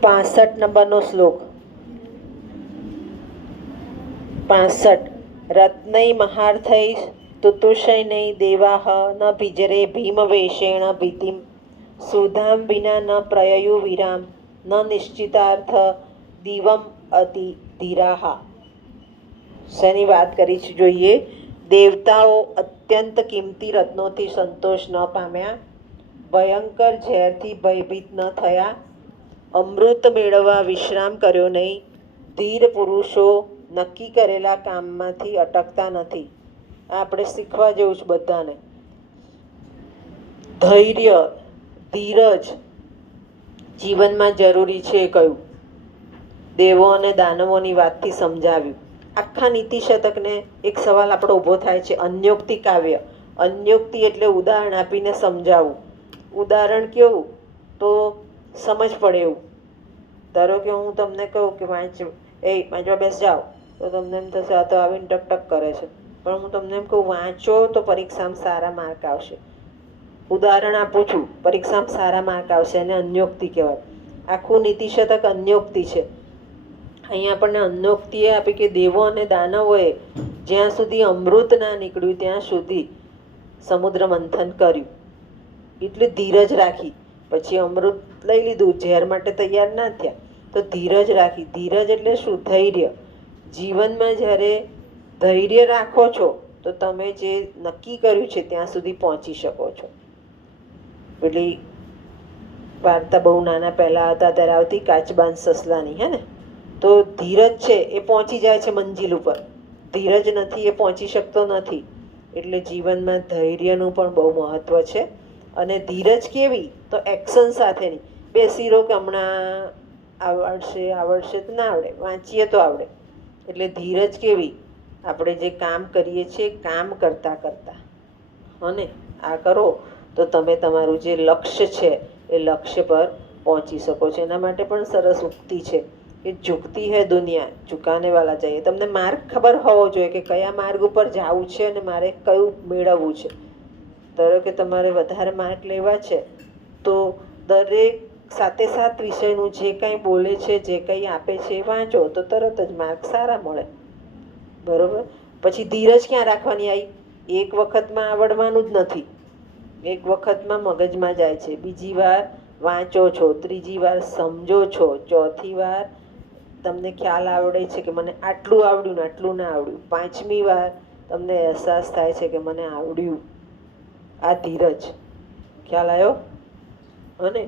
65 નંબરનો શ્લોક. 65. રત્નૈ મહાર્થૈ તુતુષૈ દેવાહ ન ભિજરે ભીમવેશેણ ભીતિમ સુધામ વિના ન પ્રયયુ વિરામ ન નિશ્ચિતાર્થ દિવમ અતિ ધીરાહા. શેની વાત કરી છે જોઈએ? દેવતાઓ અત્યંત કિંમતી રત્નોથી સંતોષ ન પામ્યા, ભયંકર ઝેરથી ભયભીત ન થયા, અમૃત મેળવવા વિશ્રામ કર્યો નહીં, ધીર પુરુષો નક્કી કરેલા કામમાંથી અટકતા નથી. આપણે શીખવા જેવું છે બધાને. ધૈર્ય, ધીરજ જીવનમાં જરૂરી છે કયું? દેવો અને દાનવોની વાતથી સમજાવ્યું. આખા નીતિ શતકને એક સવાલ આપણો ઊભો થાય છે, અન્યોક્તિ કાવ્ય. અન્યોક્તિ એટલે ઉદાહરણ આપીને સમજાવવું. ઉદાહરણ કેવું? તો સમજ પડે એવું. ધારો કે હું તમને કહું કે વાંચવા બેસ જાઓ, તો તમને એમ થશે આ તો આવીને ટક ટક કરે છે. પણ હું તમને એમ કહું વાંચો તો પરીક્ષામાં સારા માર્ક આવશે. ઉદાહરણ આપું છું, પરીક્ષામાં સારા માર્ક આવશે, એને અન્યોક્તિ કહેવાય. આખું નીતિ શતક અન્યોક્તિ છે. અહીંયા આપણને અન્યોક્તિએ આપી કે દેવો અને દાનવોએ જ્યાં સુધી અમૃત ના નીકળ્યું ત્યાં સુધી સમુદ્ર મંથન કર્યું, એટલે ધીરજ રાખી. પછી અમૃત લઈ લીધું, ઝેર માટે તૈયાર ના થયા, તો ધીરજ રાખી. ધીરજ એટલે શું? ધૈર્ય. જીવનમાં જ્યારે ધૈર્ય રાખો છો તો તમે જે નક્કી કર્યું છે ત્યાં સુધી પહોંચી શકો છો. પેલી વાર્તા બહુ નાના પહેલા હતા ત્યારે આવતી, કાચબાન સસલાની, હે ને? તો ધીરજ છે એ પહોંચી જાય છે મંજિલ ઉપર, ધીરજ નથી એ પહોંચી શકતો નથી. એટલે જીવનમાં ધૈર્યનું પણ બહુ મહત્વ છે. અને ધીરજ કેવી? તો એક્શન સાથેની. બેસી રહો કે હમણાં આવડશે તો ના આવડે, વાંચીએ તો આવડે. એટલે ધીરજ કેવી? આપણે જે કામ કરીએ છીએ કામ કરતાં કરતાં, અને આ કરો તો તમે તમારું જે લક્ષ્ય છે એ લક્ષ્ય પર પહોંચી શકો છો. એના માટે પણ સરસ ઉક્તિ છે કે ઝુકતી હૈ દુનિયા ઝુકાને વાલા चाहिए. તમને માર્ગ ખબર હોવો જોઈએ કે કયા માર્ગ ઉપર જવું છે અને મારે કયું મેળવવું છે. ધારો કે તમારે વધારે માર્ક લેવા છે તો દરેક સાથે સાત વિષયનું જે કંઈ બોલે છે, જે કંઈ આપે છે એ વાંચો તો તરત જ માર્ક સારા મળે. બરોબર? પછી ધીરજ ક્યાં રાખવાની આવી? એક વખતમાં આવડવાનું જ નથી. એક વખતમાં મગજમાં જાય છે, બીજી વાર વાંચો છો, ત્રીજી વાર સમજો છો, ચોથી વાર તમને ખ્યાલ આવડે છે કે મને આટલું આવડ્યું ને આટલું ના આવડ્યું, પાંચમી વાર તમને અહેસાસ થાય છે કે મને આવડ્યું. આ ધીરજ. ખ્યાલ આવ્યો? અને